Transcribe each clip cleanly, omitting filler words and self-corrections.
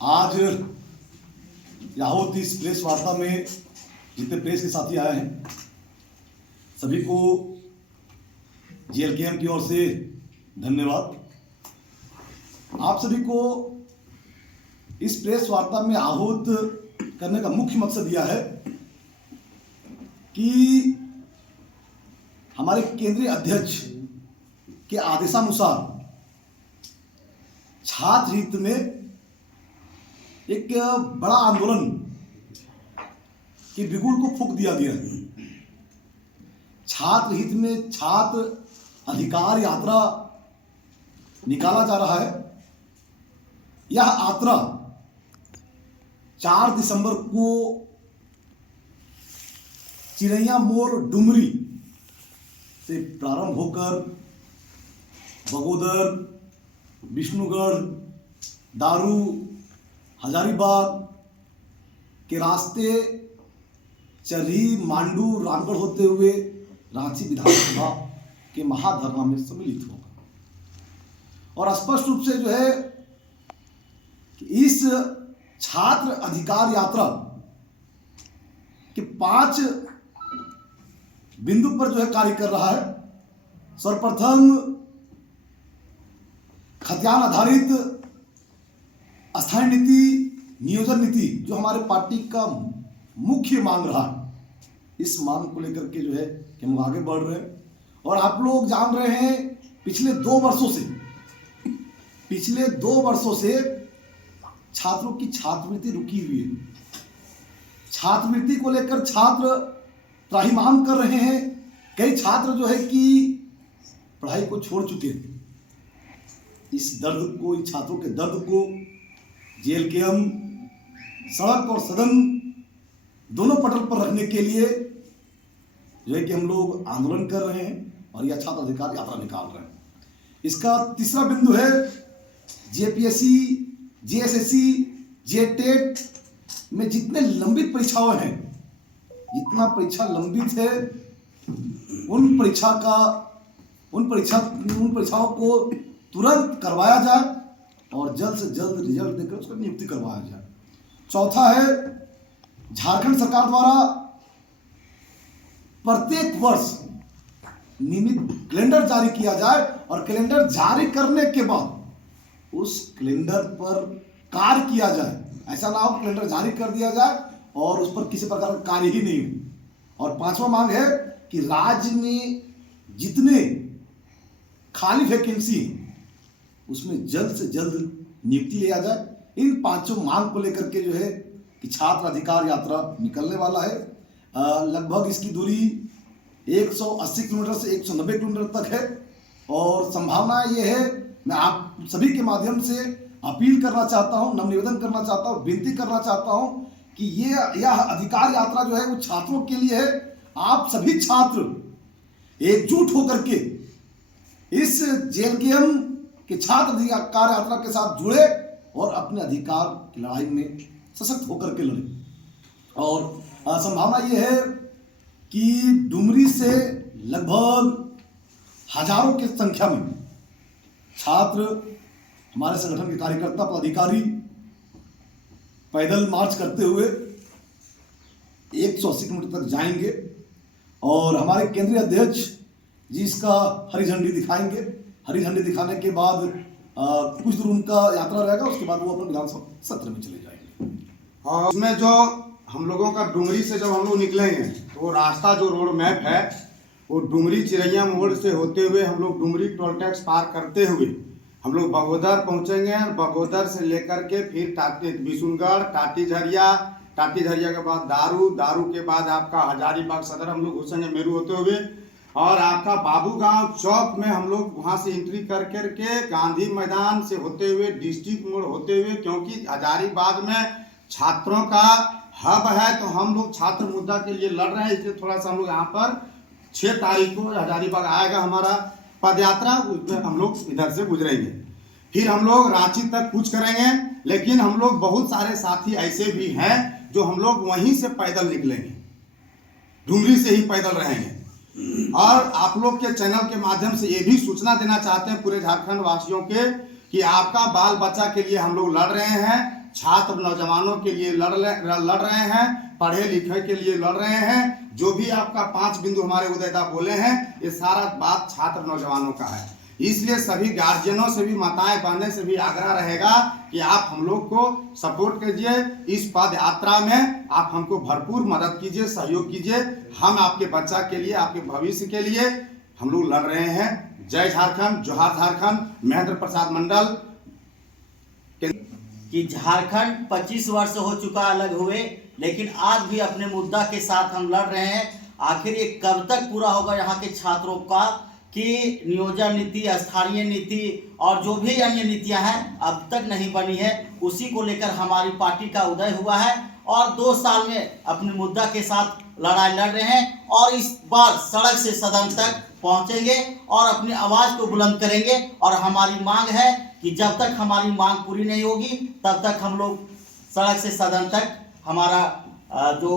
आज याहोती इस प्रेस वार्ता में जितने प्रेस के साथी आए हैं सभी को जेएलकेएम की ओर से धन्यवाद। आप सभी को इस प्रेस वार्ता में आहूत करने का मुख्य मकसद यह है कि हमारे केंद्रीय अध्यक्ष के आदेशानुसार छात्र हित में एक बड़ा आंदोलन की बिगुल को फूंक दिया गया है। छात्र हित में छात्र अधिकार यात्रा निकाला जा रहा है। यह यात्रा 4 दिसंबर को चिरैया मोड़ डुमरी से प्रारंभ होकर बगोदर, विष्णुगढ़, दारू, हजारीबाग के रास्ते चरही, मांडू, रामगढ़ होते हुए रांची विधानसभा के महाधरना में सम्मिलित होगा। और स्पष्ट रूप से जो है कि इस छात्र अधिकार यात्रा के 5 बिंदु पर जो है कार्य कर रहा है। सर्वप्रथम खतियान आधारित स्थायी नीति, नियोजन नीति जो हमारे पार्टी का मुख्य मांग रहा है, इस मांग को लेकर के जो है कि हम आगे बढ़ रहे हैं। और आप लोग जान रहे हैं पिछले 2 वर्षों से छात्रों की छात्रवृत्ति रुकी हुई है। छात्रवृत्ति को लेकर छात्र त्राहिमाम कर रहे हैं। कई छात्र जो है कि पढ़ाई को छोड़ चुके हैं। इस दर्द को, इन छात्रों के दर्द को जेएलकेएम सड़क और सदन दोनों पटल पर रखने के लिए जो है कि हम लोग आंदोलन कर रहे हैं और यह छात्र अधिकार यात्रा निकाल रहे हैं। इसका तीसरा बिंदु है जेपीएससी, जेएसएससी, जेटेट में जितने लंबित परीक्षाएं हैं, जितना परीक्षा लंबित है उन परीक्षाओं को तुरंत करवाया जाए और जल्द से जल्द रिजल्ट देकर उसको नियुक्ति करवाया जाए। चौथा है झारखंड सरकार द्वारा प्रत्येक वर्ष नियमित कैलेंडर जारी किया जाए और कैलेंडर जारी करने के बाद उस कैलेंडर पर कार्य किया जाए। ऐसा ना हो कैलेंडर जारी कर दिया जाए और उस पर किसी प्रकार का कार्य ही नहीं हो। और 5वां मांग है कि राज्य में जितने खाली वैकेंसी उसमें जल्द से जल्द नियुक्ति लिया जाए। इन 5 मांग को लेकर के जो है कि छात्र अधिकार यात्रा निकलने वाला है। लगभग इसकी दूरी 180 किलोमीटर से 190 किलोमीटर तक है और संभावना ये है, मैं आप सभी के माध्यम से अपील करना चाहता हूं, नवनिवेदन करना चाहता हूं, विनती करना चाहता हूं कि यह अधिकार यात्रा जो है वो छात्रों के लिए है। आप सभी छात्र एकजुट होकर के इस जेएलकेएम के छात्र अधिकार यात्रा के साथ जुड़े और अपने अधिकार की लड़ाई में सशक्त होकर के लड़े। और संभावना यह है कि डुमरी से लगभग हजारों की संख्या में छात्र, हमारे संगठन के कार्यकर्ता, पदाधिकारी पैदल मार्च करते हुए 180 किलोमीटर तक जाएंगे और हमारे केंद्रीय अध्यक्ष जी इसका हरी झंडी दिखाएंगे। हरी झंडी दिखाने के बाद कुछ दूर उनका यात्रा रहेगा, उसके बाद वो अपने विधानसभा सत्र में चले जाएंगे। और उसमें जो हम लोगों का डुमरी से जब हम लोग निकलेंगे तो वो रास्ता जो रोड मैप है वो डुमरी चिरैया मोड़ से होते हुए हम लोग डुमरी टोल टैक्स पार करते हुए हम लोग बगोदर पहुंचेंगे और बगोदर से लेकर के फिर विष्णुगढ़, टाटी झरिया के बाद दारू के बाद आपका हजारीबाग सदर हम लोग घुसेंगे मेरू होते हुए और आपका बाबू गांव चौक में हम लोग वहां से एंट्री कर करके गांधी मैदान से होते हुए डिस्ट्रिक्ट मोड़ होते हुए, क्योंकि हजारीबाग में छात्रों का हब है तो हम लोग छात्र मुद्दा के लिए लड़ रहे हैं, इसलिए थोड़ा सा हम लोग यहाँ पर 6 तारीख को हजारीबाग आएगा हमारा पदयात्रा, उसमें हम लोग इधर से गुजरेंगे। फिर हम लोग रांची तक कूच करेंगे, लेकिन हम लोग बहुत सारे साथी ऐसे भी हैं जो हम लोग वहीं से पैदल निकलेंगे, डुमरी से ही पैदल रहेंगे। और आप लोग के चैनल के माध्यम से ये भी सूचना देना चाहते हैं पूरे झारखंड वासियों के कि आपका बाल बच्चा के लिए हम लोग लड़ रहे हैं छात्र नौजवानों के लिए लड़ रहे हैं, पढ़े लिखे के लिए लड़ रहे हैं। जो भी आपका 5 बिंदु हमारे उदयदा बोले हैं, ये सारा बात छात्र नौजवानों का है। इसलिए सभी गार्जियनों से भी, माताएं बहनें से भी आग्रह रहेगा कि आप हम लोग को सपोर्ट कीजिए। इस पद यात्रा में आप हमको भरपूर मदद कीजिए, सहयोग कीजिए। हम आपके बच्चा के लिए, आपके भविष्य के लिए हम लोग लड़ रहे हैं। जय झारखंड, जोहार झारखंड। महेंद्र प्रसाद मंडल। कि झारखंड 25 वर्ष हो चुका अलग हुए, लेकिन आज भी अपने मुद्दा के साथ हम लड़ रहे हैं। आखिर ये कब तक पूरा होगा यहाँ के छात्रों का कि नियोजन नीति, स्थानीय नीति और जो भी अन्य नीतियां हैं अब तक नहीं बनी है। उसी को लेकर हमारी पार्टी का उदय हुआ है और 2 साल में अपने मुद्दा के साथ लड़ाई लड़ रहे हैं और इस बार सड़क से सदन तक पहुंचेंगे और अपनी आवाज को बुलंद करेंगे। और हमारी मांग है कि जब तक हमारी मांग पूरी नहीं होगी तब तक हम लोग सड़क से सदन तक हमारा जो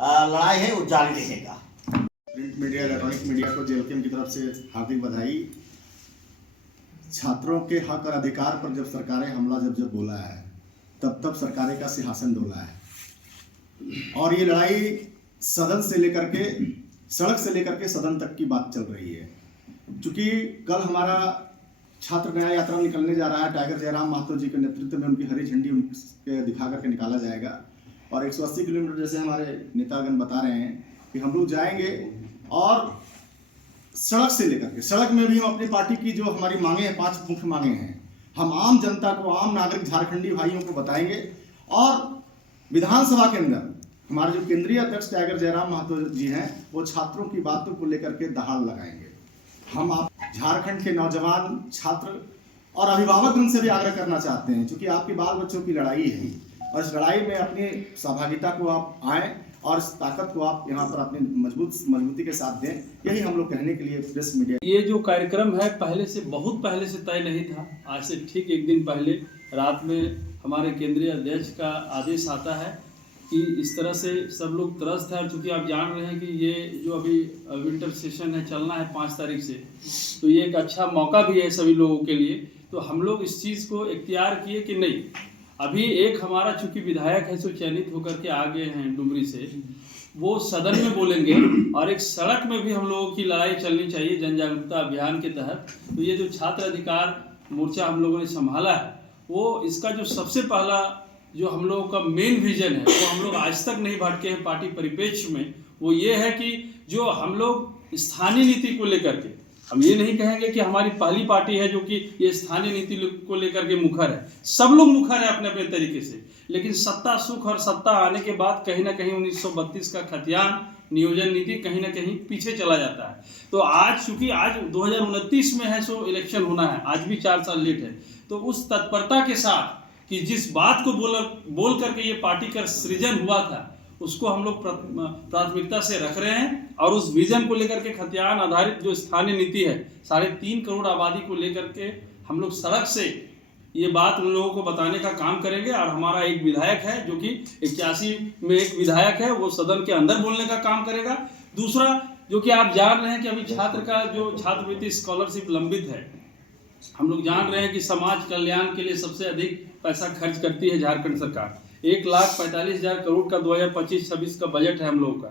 लड़ाई है वो जारी रहेगा। प्रिंट मीडिया, इलेक्ट्रॉनिक मीडिया को जेलकेम की तरफ से हार्दिक बधाई। छात्रों के हक और अधिकार पर जब सरकारें हमला जब बोला है, तब सरकारें का सिंहासन डोला है। और ये लड़ाई सदन से लेकर के, सड़क से लेकर के सदन तक की बात चल रही है। क्योंकि कल हमारा छात्र न्याय यात्रा निकलने जा रहा है। टाइगर जयराम महतो जी के नेतृत्व में उनकी हरी झंडी दिखा करके निकाला जाएगा। और 180 किलोमीटर जैसे हमारे नेतागण बता रहे हैं कि हम लोग जाएंगे और सड़क से लेकर के, सड़क में भी हम अपनी पार्टी की जो हमारी मांगे हैं, 5 मुख्य मांगे हैं, हम आम जनता को, आम नागरिक झारखंडी भाइयों को बताएंगे। और विधानसभा के अंदर हमारे जो केंद्रीय अध्यक्ष टाइगर जयराम महतो जी हैं, वो छात्रों की बातों को लेकर के दहाड़ लगाएंगे। हम आप झारखंड के नौजवान, छात्र और अभिभावकगण से भी आग्रह करना चाहते हैं, क्योंकि आपके बाल बच्चों की लड़ाई है और इस लड़ाई में अपनी सहभागिता को आप आएँ और इस ताकत को आप यहाँ पर अपनी मजबूती के साथ दें। यही हम लोग कहने के लिए प्रेस मीडिया। ये जो कार्यक्रम है पहले से, बहुत पहले से तय नहीं था। आज से ठीक 1 दिन पहले रात में हमारे केंद्रीय अध्यक्ष का आदेश आता है कि इस तरह से सब लोग त्रस्त हैं। और चूँकि आप जान रहे हैं कि ये जो अभी विंटर सेशन है, चलना है 5 तारीख से, तो ये एक अच्छा मौका भी है सभी लोगों के लिए। तो हम लोग इस चीज़ को इख्तियार किए कि नहीं, अभी एक हमारा चूँकि विधायक है जो चयनित होकर के आ गए हैं डुमरी से, वो सदन में बोलेंगे और एक सड़क में भी हम लोगों की लड़ाई चलनी चाहिए जन जागरूकता अभियान के तहत। तो ये जो छात्र अधिकार मोर्चा हम लोगों ने संभाला है, वो इसका जो सबसे पहला जो हम लोगों का मेन विजन है, वो हम लोग आज तक नहीं भटके हैं पार्टी परिप्रेक्ष्य में। वो ये है कि जो हम लोग स्थानीय नीति को लेकर के, हम ये नहीं कहेंगे कि हमारी पहली पार्टी है जो कि ये स्थानीय नीति को लेकर के मुखर है। सब लोग मुखर है अपने अपने तरीके से, लेकिन सत्ता सुख और सत्ता आने के बाद कहीं ना कहीं 1932 का खतियान, नियोजन नीति कहीं ना कहीं पीछे चला जाता है। तो आज चूंकि आज 2029 में है, सो इलेक्शन होना है, आज भी 4 साल लेट है। तो उस तत्परता के साथ कि जिस बात को बोल करके ये पार्टी का सृजन हुआ था, उसको हम लोग प्राथमिकता से रख रहे हैं। और उस विजन को लेकर के खतियान आधारित जो स्थानीय नीति है, 3.5 करोड़ आबादी को लेकर के हम लोग सड़क से ये बात उन लोगों को बताने का काम करेंगे। और हमारा एक विधायक है जो कि 81 में एक विधायक है, वो सदन के अंदर बोलने का काम करेगा। दूसरा, जो कि आप जान रहे हैं कि अभी छात्र का जो छात्रवृत्ति स्कॉलरशिप लंबित है, हम लोग जान रहे हैं कि समाज कल्याण के लिए सबसे अधिक पैसा खर्च करती है झारखंड सरकार। 1,45,000 करोड़ का 2025-26 का बजट है हम लोगों का।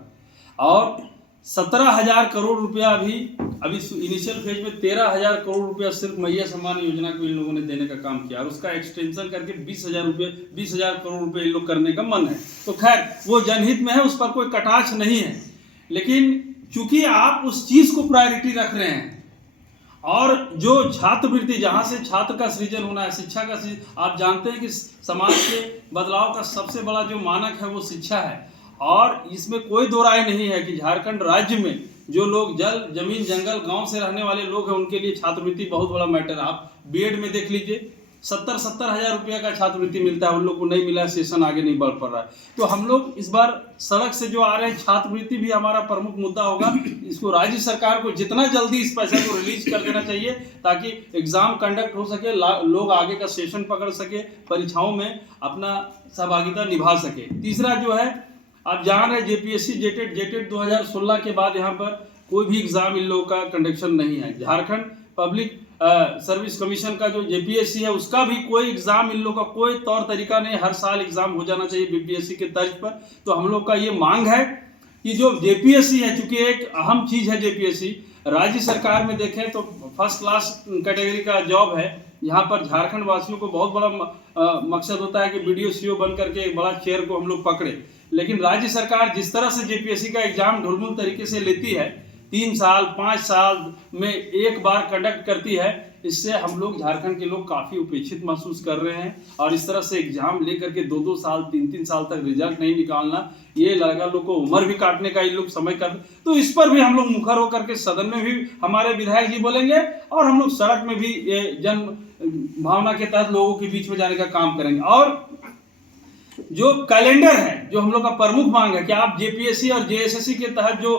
और 17,000 करोड़ रुपया अभी इनिशियल फेज में 13,000 करोड़ रुपया सिर्फ मैया सम्मान योजना को इन लोगों ने देने का काम किया। और उसका एक्सटेंशन करके 20,000 करोड़ रुपये इन लोग करने का मन है। तो खैर, वो जनहित में है, उस पर कोई कटाक्ष नहीं है। लेकिन चूंकि आप उस चीज़ को प्रायोरिटी रख रहे हैं, और जो छात्रवृत्ति, जहाँ से छात्र का सृजन होना है, शिक्षा का सृजन, आप जानते हैं कि समाज के बदलाव का सबसे बड़ा जो मानक है वो शिक्षा है। और इसमें कोई दो राय नहीं है कि झारखंड राज्य में जो लोग जल, जमीन, जंगल, गांव से रहने वाले लोग हैं, उनके लिए छात्रवृत्ति बहुत बड़ा मैटर है। आप बीएड में देख लीजिए, 70 हज़ार रुपया का छात्रवृत्ति मिलता है, उन लोग को नहीं मिला, सेशन आगे नहीं बढ़ पा रहा है। तो हम लोग इस बार सड़क से जो आ रहे हैं, छात्रवृत्ति भी हमारा प्रमुख मुद्दा होगा। इसको राज्य सरकार को जितना जल्दी इस पैसे को रिलीज कर देना चाहिए, ताकि एग्जाम कंडक्ट हो सके, लोग आगे का सेशन पकड़ सके, परीक्षाओं में अपना सहभागिता निभा सके। तीसरा जो है, आप जान रहे जेपीएससी जेटेड 2016 के बाद यहाँ पर कोई भी एग्जाम इन लोगों का कंडक्शन नहीं है। झारखंड पब्लिक सर्विस कमीशन का जो जेपीएससी है उसका भी कोई एग्जाम, इन लोग का कोई तौर तरीका नहीं, हर साल एग्जाम हो जाना चाहिए बीपीएससी के तर्ज पर। तो हम लोग का ये मांग है कि जो जेपीएससी है, चूंकि एक अहम चीज है जेपीएससी, राज्य सरकार में देखें तो फर्स्ट क्लास कैटेगरी का जॉब है। यहाँ पर झारखंड वासियों को बहुत बड़ा मकसद होता है कि बीडीओ सीओ बन करके एक बड़ा चेयर को हम लोग पकड़े, लेकिन राज्य सरकार जिस तरह से जेपीएससी का एग्जाम ढुलमुल तरीके से लेती है, 3 साल 5 साल में एक बार कंडक्ट करती है, इससे हम लोग झारखंड के लोग काफ़ी उपेक्षित महसूस कर रहे हैं। और इस तरह से एग्जाम लेकर के 2-2 साल 3-3 साल तक रिजल्ट नहीं निकालना, ये लड़का लोग को उम्र भी काटने का इन लोग समय कर, तो इस पर भी हम लोग मुखर होकर के सदन में भी हमारे विधायक जी बोलेंगे और हम लोग सड़क में भी ये जन भावना के तहत लोगों के बीच में जाने का काम करेंगे। और जो कैलेंडर है, जो हम लोग का प्रमुख मांग है कि आप जेपीएससी और जेएसएससी के तहत जो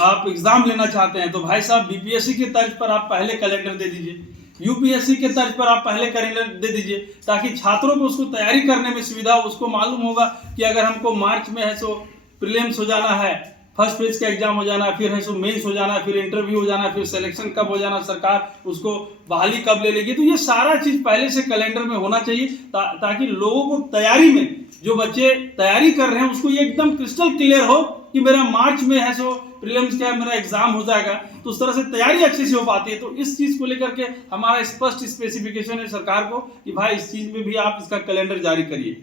आप एग्जाम लेना चाहते हैं, तो भाई साहब बीपीएससी के तर्ज पर आप पहले कैलेंडर दे दीजिए, यूपीएससी के तर्ज पर आप पहले कैलेंडर दे दीजिए, ताकि छात्रों को उसको तैयारी करने में सुविधा हो। उसको मालूम होगा कि अगर हमको मार्च में है सो प्रीलिम्स हो जाना है, फर्स्ट फेज का एग्जाम हो जाना है, फिर है सो मेंस हो जाना है, फिर इंटरव्यू हो जाना है, फिर सिलेक्शन कब हो जाना, सरकार उसको बहाली कब ले लेगी। तो ये सारा चीज पहले से कैलेंडर में होना चाहिए, ताकि लोगों को तैयारी में, जो बच्चे तैयारी कर रहे हैं उसको ये एकदम क्रिस्टल क्लियर हो कि मेरा मार्च में है सो प्रीलिम्स का मेरा एग्जाम हो जाएगा, तो उस तरह से तैयारी अच्छे से हो पाती है। तो इस चीज को लेकर के हमारा स्पष्ट स्पेसिफिकेशन है सरकार को कि भाई इस चीज में भी आप इसका कैलेंडर जारी करिए।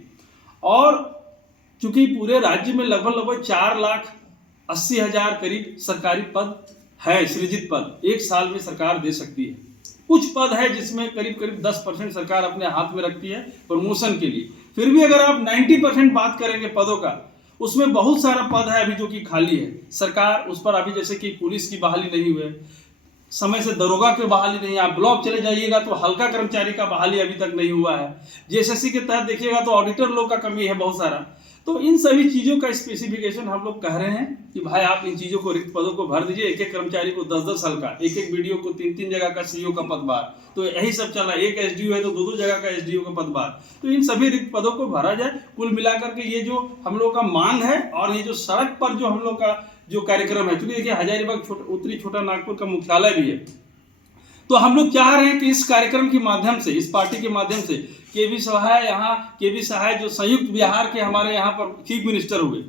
और चूंकि पूरे राज्य में लगभग 4,80,000 करीब सरकारी पद है, सृजित पद एक साल में सरकार दे सकती है। कुछ पद है जिसमें करीब 10% सरकार अपने हाथ में रखती है प्रमोशन के लिए। फिर भी अगर आप 90% बात करेंगे पदों का, उसमें बहुत सारा पद है अभी जो कि खाली है। सरकार उस पर अभी, जैसे कि पुलिस की बहाली नहीं हुई है, समय से दरोगा की बहाली नहीं है, आप ब्लॉक चले जाइएगा तो हल्का कर्मचारी का बहाली अभी तक नहीं हुआ है। जेएसएससी के तहत देखिएगा तो ऑडिटर लोग का कमी है बहुत सारा। तो इन सभी चीज़ों का स्पेसिफिकेशन हम लोग कह रहे हैं कि भाई आप इन चीज़ों को, रिक्त पदों को भर दीजिए। एक कर्मचारी को 10-10 साल का, एक बीडीओ को 3-3 जगह का सीईओ का पद बार, तो यही सब चल रहा है। एक एसडीओ है तो 2-2 जगह का एसडीओ का पद बार। तो इन सभी रिक्त पदों को भरा जाए। कुल मिलाकर के ये जो हम लोग का मांग है, और ये जो सड़क पर जो हम लोग का जो कार्यक्रम है, क्योंकि देखिए हजारीबाग उत्तरी छोटा नागपुर का मुख्यालय भी है, तो हम लोग चाह रहे हैं कि इस कार्यक्रम के माध्यम से, इस पार्टी के माध्यम से केवी सहाय जो संयुक्त बिहार के हमारे यहाँ पर चीफ मिनिस्टर हुए,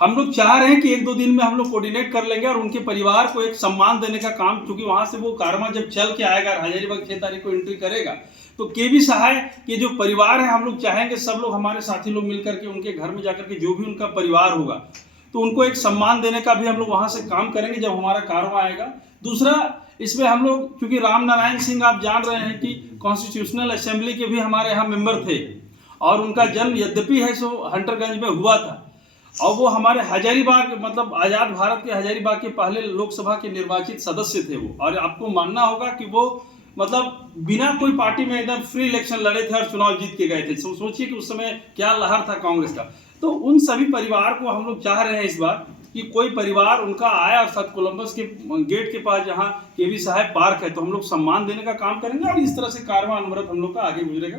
हम लोग चाह रहे हैं कि 1-2 दिन में हम लोग कोऑर्डिनेट कर लेंगे और उनके परिवार को एक सम्मान देने का काम, क्योंकि वहां से वो कारवां जब चल के आएगा, हजारीबाग 6 तारीख को एंट्री करेगा, तो केवी सहाय के जो परिवार है, हम लोग चाहेंगे सब लोग, हमारे साथी लोग मिलकर के उनके घर में जाकर के जो भी उनका परिवार होगा, तो उनको एक सम्मान देने का भी हम लोग वहां से काम करेंगे जब हमारा कारवां आएगा। दूसरा, इसमें हम लोग, क्योंकि राम नारायण सिंह आप जान रहे हैं कि कॉन्स्टिट्यूशनल असेंबली के भी हमारे यहाँ मेंबर थे, और उनका जन्म यद्यपि है सो हंटरगंज में हुआ था, और वो हमारे हजारीबाग, मतलब आज़ाद भारत के हजारीबाग के पहले लोकसभा के निर्वाचित सदस्य थे वो। और आपको मानना होगा कि वो मतलब बिना कोई पार्टी में एकदम फ्री इलेक्शन लड़े थे और चुनाव जीत के गए थे। सोचिए कि उस समय क्या लहर था कांग्रेस का। तो उन सभी परिवार को हम लोग चाह रहे हैं इस बार कि कोई परिवार उनका आया, और साथ कोलंबस के गेट के पास जहाँ केवी सहाय पार्क है, तो हम लोग सम्मान देने का काम करेंगे और इस तरह से कारवां अनवरत हम लोग का आगे गुजरेगा।